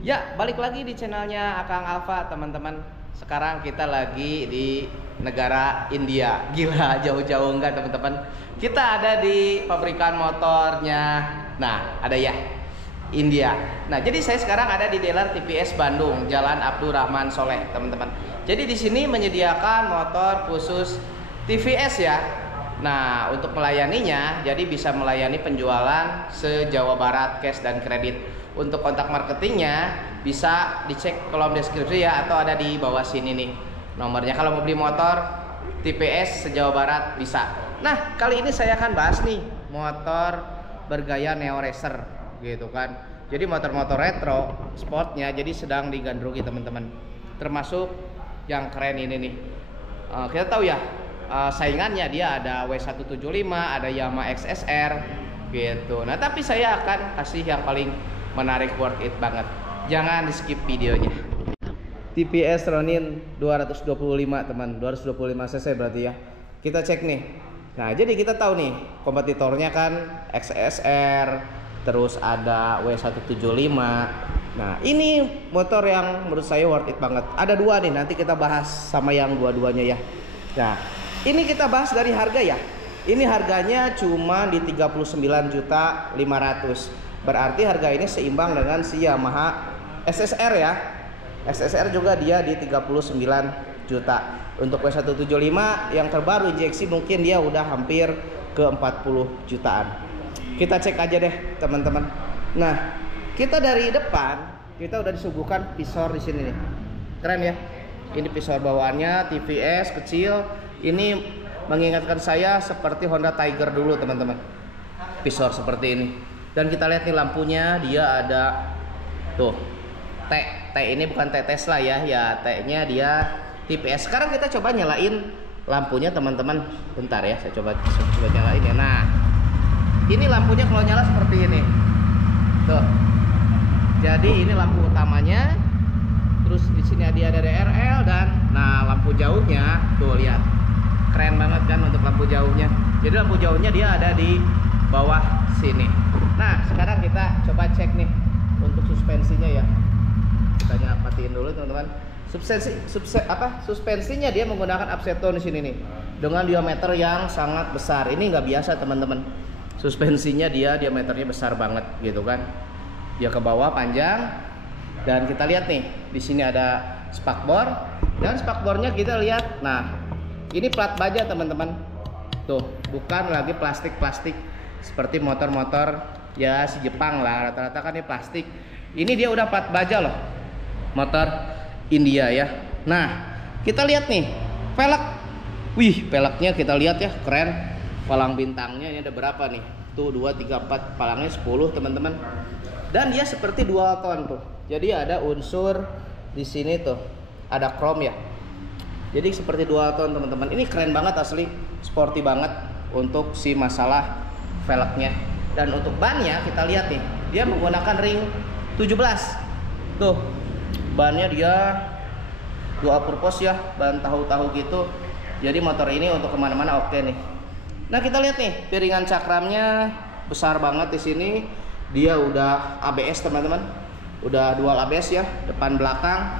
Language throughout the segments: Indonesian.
Ya, balik lagi di channelnya Akang Alfa, teman-teman. Sekarang kita lagi di negara India. Gila, jauh-jauh enggak, teman-teman. Kita ada di pabrikan motornya. Nah, ada ya, India. Nah, jadi saya sekarang ada di dealer TVS Bandung, Jalan Abdurrahman Soleh, teman-teman. Jadi di sini menyediakan motor khusus TVS ya. Nah, untuk melayaninya, jadi bisa melayani penjualan se-Jawa Barat, cash dan kredit. Untuk kontak marketingnya bisa dicek kolom deskripsi ya, atau ada di bawah sini nih nomornya. Kalau mau beli motor TVS se-Jawa Barat bisa. Nah, kali ini saya akan bahas nih motor bergaya Neo Racer gitu kan. Jadi motor-motor retro sportnya jadi sedang digandrungi teman-teman. Termasuk yang keren ini nih. Kita tahu ya, saingannya dia ada W175, ada Yamaha XSR gitu. Nah, tapi saya akan kasih yang paling menarik, worth it banget. Jangan di skip videonya. TVS Ronin 225 teman, 225 cc berarti ya. Kita cek nih. Nah, jadi kita tahu nih kompetitornya kan XSR, terus ada W175. Nah, ini motor yang menurut saya worth it banget. Ada dua nih, nanti kita bahas sama yang dua-duanya ya. Nah, ini kita bahas dari harga ya. Ini harganya cuma di 39.500.000. Berarti harga ini seimbang dengan si Yamaha SSR ya. SSR juga dia di 39 juta. Untuk W175 yang terbaru injeksi mungkin dia udah hampir ke 40 jutaan. Kita cek aja deh teman-teman. Nah, kita dari depan kita udah disuguhkan visor di sini nih. Keren ya. Ini visor bawaannya TVS kecil. Ini mengingatkan saya seperti Honda Tiger dulu teman-teman. Visor seperti ini. Dan kita lihat nih lampunya, dia ada tuh T ini bukan T Tesla ya, T-nya dia TVS. Sekarang kita coba nyalain lampunya teman-teman. Bentar ya, saya coba nyalain ya. Nah, ini lampunya kalau nyala seperti ini. Tuh. Jadi ini lampu utamanya. Terus di sini dia ada DRL dan nah lampu jauhnya tuh lihat. Keren banget kan untuk lampu jauhnya. Jadi lampu jauhnya dia ada di bawah sini. Nah, sekarang kita coba cek nih untuk suspensinya ya. Kita matiin dulu teman-teman. Suspensinya dia menggunakan Upsetone di sini nih, dengan diameter yang sangat besar. Ini nggak biasa teman-teman. Suspensinya dia diameternya besar banget gitu kan. Dia ke bawah panjang. Dan kita lihat nih, di sini ada spakbor. Dan spakbornya kita lihat. Nah, ini plat baja teman-teman. Tuh, bukan lagi plastik-plastik seperti motor-motor ya si Jepang lah, rata-rata kan ini plastik. Ini dia udah plat baja loh, motor India ya. Nah, kita lihat nih velg. Wih, velgnya kita lihat ya, keren. Palang bintangnya ini ada berapa nih? Tuh 2, 3, 4, palangnya 10 teman-teman. Dan dia seperti dual tone tuh. Jadi ada unsur di sini tuh, ada chrome ya. Jadi seperti dual tone teman-teman. Ini keren banget asli, sporty banget untuk si masalah velgnya. Dan untuk bannya kita lihat nih, dia menggunakan ring 17. Tuh, bannya dia dual purpose ya, ban tahu-tahu gitu. Jadi motor ini untuk kemana-mana oke nih. Nah, kita lihat nih, piringan cakramnya besar banget di sini. Dia udah ABS teman-teman, udah dual ABS ya, depan belakang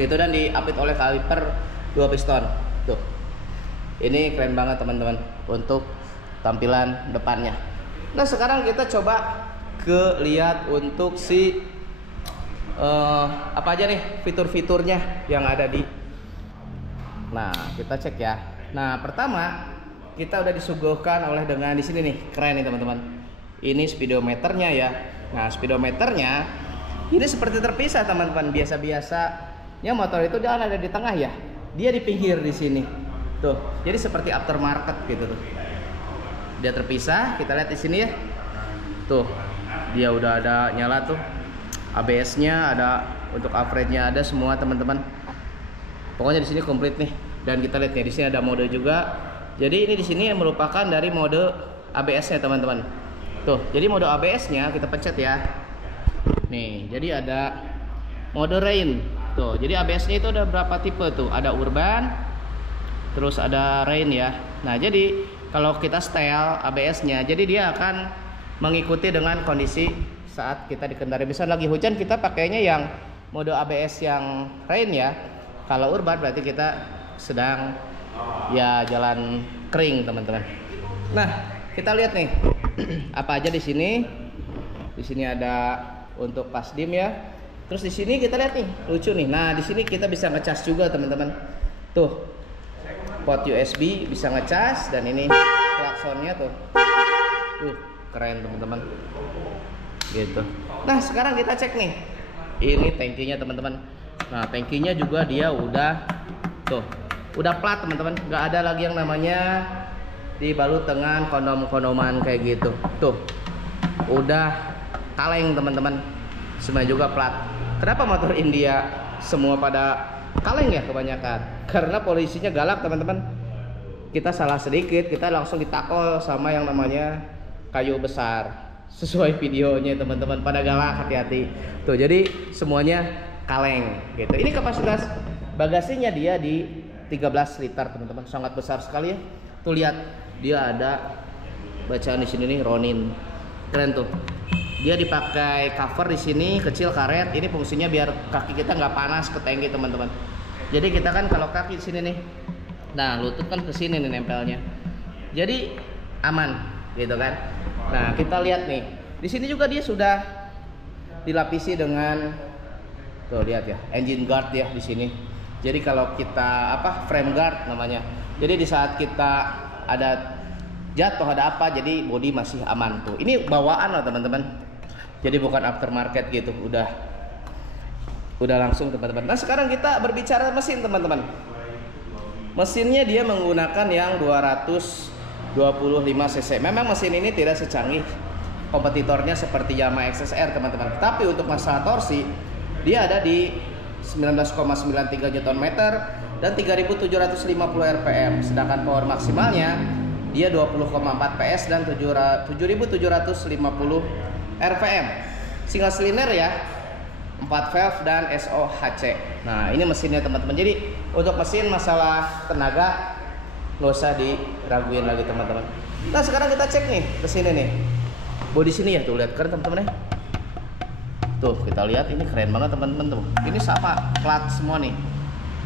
gitu, dan diapit oleh kaliper 2 piston. Tuh, ini keren banget teman-teman untuk tampilan depannya. Nah, sekarang kita coba lihat untuk si apa aja nih fitur-fiturnya yang ada di. Nah, kita cek ya. Nah, pertama kita udah disuguhkan oleh dengan di sini nih, keren nih teman-teman. Ini speedometernya ya. Nah, speedometernya ini seperti terpisah teman-teman. Biasa-biasanya motor itu dia ada di tengah ya. Dia di pinggir di sini. Tuh, jadi seperti aftermarket gitu tuh. Dia terpisah, kita lihat di sini ya. Tuh, dia udah ada nyala tuh. ABS-nya ada, untuk average-nya ada semua teman-teman. Pokoknya di sini komplit nih. Dan kita lihat nih di sini ada mode juga. Jadi ini di sini merupakan dari mode ABS-nya teman-teman. Tuh, jadi mode ABS-nya kita pencet ya. Nih, jadi ada mode rain. Tuh, jadi ABS-nya itu ada berapa tipe tuh? Ada urban, terus ada rain ya. Nah, jadi kalau kita setel ABS-nya, jadi dia akan mengikuti dengan kondisi saat kita dikendari. Misal lagi hujan kita pakainya yang mode ABS yang rain ya. Kalau urban berarti kita sedang ya jalan kering teman-teman. Nah kita lihat nih apa aja di sini. Di sini ada untuk pasdim ya. Terus di sini kita lihat nih lucu nih. Nah di sini kita bisa ngecas juga teman-teman. Tuh port USB bisa ngecas dan ini klaksonnya tuh. Keren teman-teman. Gitu. Nah sekarang kita cek nih. Ini tangkinya teman-teman. Nah tangkinya juga dia udah tuh, udah plat teman-teman. Nggak ada lagi yang namanya dibalut dengan kondom-kondoman kayak gitu. Tuh, udah kaleng teman-teman. Semua juga plat. Kenapa motor India semua pada kaleng ya kebanyakan? Karena polisinya galak teman-teman. Kita salah sedikit, kita langsung ditakol sama yang namanya kayu besar. Sesuai videonya teman-teman, pada galak, hati-hati. Tuh, jadi semuanya kaleng gitu. Ini kapasitas bagasinya dia di 13 liter teman-teman, sangat besar sekali ya. Tuh lihat, dia ada bacaan di sini nih Ronin. Keren tuh. Dia dipakai cover di sini kecil karet. Ini fungsinya biar kaki kita nggak panas ke tangki teman-teman. Jadi kita kan kalau kaki di sini nih, nah lutut kan ke sini nih nempelnya. Jadi aman gitu kan. Nah kita lihat nih, di sini juga dia sudah dilapisi dengan tuh lihat ya, engine guard ya di sini. Jadi kalau kita frame guard namanya. Jadi di saat kita ada jatuh ada apa, jadi bodi masih aman tuh. Ini bawaan loh teman-teman. Jadi bukan aftermarket gitu, udah langsung teman-teman. Nah sekarang kita berbicara mesin teman-teman. Mesinnya dia menggunakan yang 225 cc. Memang mesin ini tidak secanggih kompetitornya seperti Yamaha XSR teman-teman. Tapi untuk masalah torsi dia ada di 19,93 Nm dan 3.750 rpm. Sedangkan power maksimalnya dia 20,4 PS dan 7.750 rpm. Single silinder ya, 4 valve dan SOHC. Nah ini mesinnya teman-teman. Jadi untuk mesin masalah tenaga nggak usah diraguin lagi teman-teman. Nah sekarang kita cek nih ke sini nih, bodi sini ya tuh, lihat keren teman-teman ya. Tuh kita lihat ini keren banget teman-teman tuh. Ini sama plat semua nih.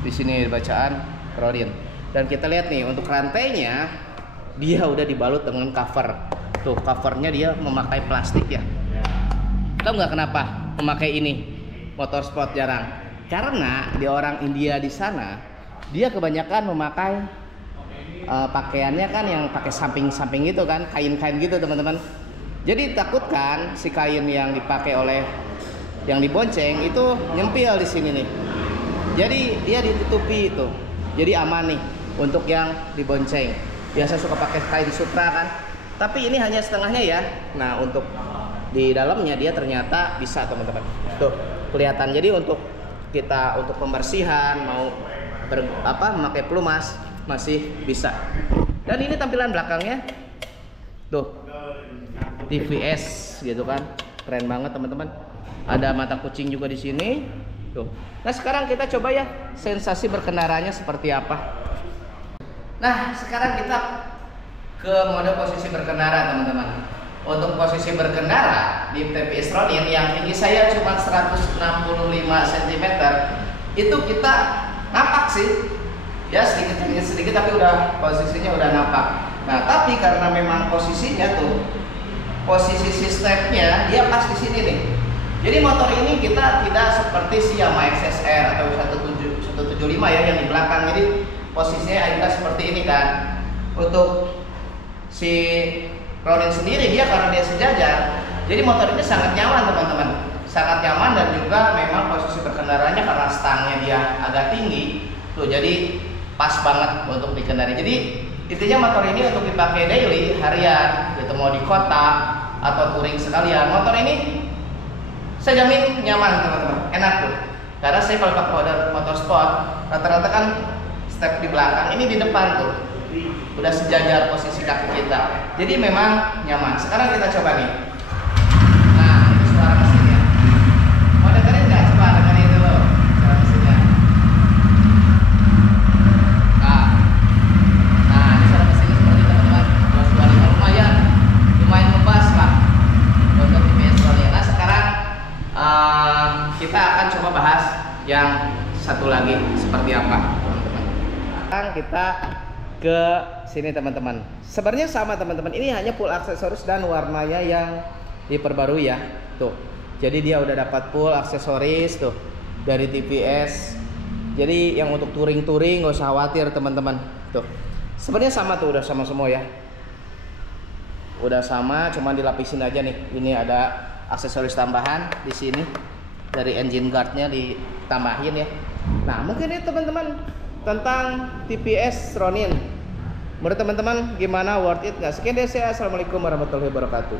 Di sini bacaan Rodin. Dan kita lihat nih untuk rantainya dia udah dibalut dengan cover. Tuh covernya dia memakai plastik ya. Tahu nggak kenapa memakai ini? Motorsport jarang. Karena di orang India di sana dia kebanyakan memakai pakaiannya kan yang pakai samping-samping gitu kan, kain-kain gitu teman-teman. Jadi takutkan si kain yang dipakai oleh yang dibonceng itu nyempil di sini nih. Jadi dia ditutupi itu. Jadi aman nih untuk yang dibonceng. Biasa suka pakai kain sutra kan. Tapi ini hanya setengahnya ya. Nah, untuk di dalamnya dia ternyata bisa teman-teman. Tuh, kelihatan. Jadi untuk kita untuk pembersihan mau memakai pelumas masih bisa. Dan ini tampilan belakangnya. Tuh. TVS gitu kan. Keren banget teman-teman. Ada mata kucing juga di sini. Tuh. Nah, sekarang kita coba ya sensasi berkendaranya seperti apa. Nah, sekarang kita ke mode posisi berkendara teman-teman. Untuk posisi berkendara di TVS Ronin yang tinggi saya cuma 165 cm, itu kita nampak sih ya, sedikit tapi udah posisinya udah nampak. Nah tapi karena memang posisinya tuh posisi sistemnya dia pas di sini nih. Jadi motor ini kita tidak seperti si Yamaha XSR atau 175 ya yang di belakang. Jadi posisinya kita seperti ini kan. Untuk si Ronin sendiri dia karena dia sejajar, jadi motor ini sangat nyaman teman-teman, sangat nyaman. Dan juga memang posisi berkendaranya karena stangnya dia agak tinggi tuh, jadi pas banget untuk dikendari. Jadi intinya motor ini untuk dipakai daily, harian gitu, mau di kota atau touring sekalian. Motor ini saya jamin nyaman teman-teman, enak tuh. Karena saya kalau pakai motor sport rata-rata kan step di belakang, ini di depan tuh udah sejajar posisi kaki kita, jadi memang nyaman. Sekarang kita coba nih. Nah ini suara mesinnya, mau dengerin nggak? Coba dengerin dulu suara mesinnya. Nah ini suara mesinnya seperti teman-teman, 225 lumayan ngebas lah untuk TVS Ronin. Nah sekarang kita akan coba bahas yang satu lagi seperti apa, teman-teman. Sekarang kita ke sini, teman-teman. Sebenarnya sama, teman-teman. Ini hanya full aksesoris dan warnanya yang diperbarui ya. Tuh. Jadi dia udah dapat full aksesoris tuh dari TVS. Jadi yang untuk touring-touring nggak usah khawatir, teman-teman. Tuh. Sebenarnya sama tuh, udah sama semua ya. Udah sama, cuman dilapisin aja nih. Ini ada aksesoris tambahan di sini dari engine guardnya ditambahin ya. Nah, mungkin ini teman-teman tentang TVS Ronin. Menurut teman-teman gimana, worth it nggak? Sekian dari saya, assalamualaikum warahmatullahi wabarakatuh.